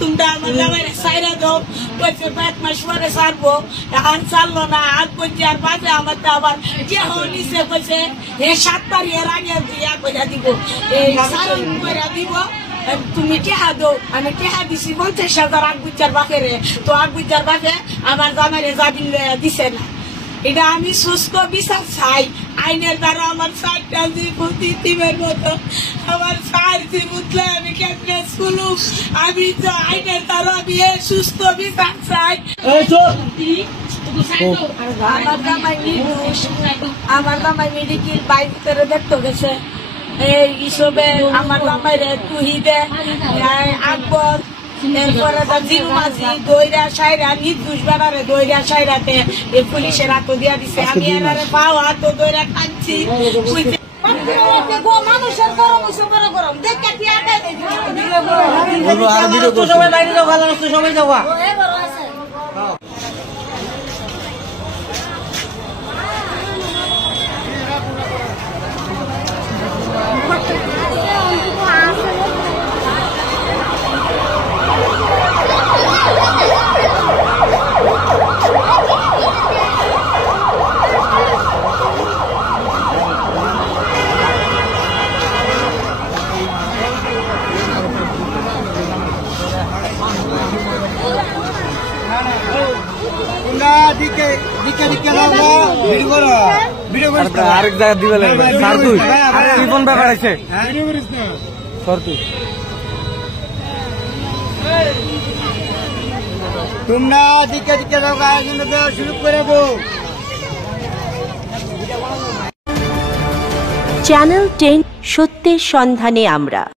তোমরা আমার জামাই সাইরা দাও কইছে 5 মাস পরে ছাড়বো এখন ছাড়লো না আগ করছে আর বাজে আমার তো আবার যে হনিছে কইছে 7 তারিখের আগে দিয়া কইরা দিব এই সারন কইরা দিব তুমি টেহা দো আমি টেহা দিছি 50,000 আগুচার বাপেরে তো আগুচার বাপে আমার জামাইরে জামিন দিছে না এটা আমি সুস্থ বিচার চাই আইনের দ্বারা আমার 4টা জীবন দিতিমের মতো আমার 4 জীবন আমি কেমনে শুনু আমি তো আইনের দ্বারা আমি সুস্থ বিচার চাই আমার জামাই মেডিকেল বাইক ভিতরে দেখতে গেছে এই হিসেবে আমার জামাইরে তুহিদে আকবর এরপরে জিরু মাঝি দইরা সাইরা নির্দোষ বেড়ারে দইরা সাইরাতে এই পুলিশের হাত দিয়া দিছে আমি এনারে পাও হাত দইরা কাঁদছি মানুষের গরম গরম দেখে সবাই বাইরে যাও ভালো সবাই যাওয়া আরেক জায়গা দিবে কোন ব্যাপার আছে তোমরা দিকে দিকে শুরু করে দো। চ্যানেল 10 সত্যের সন্ধানে আমরা।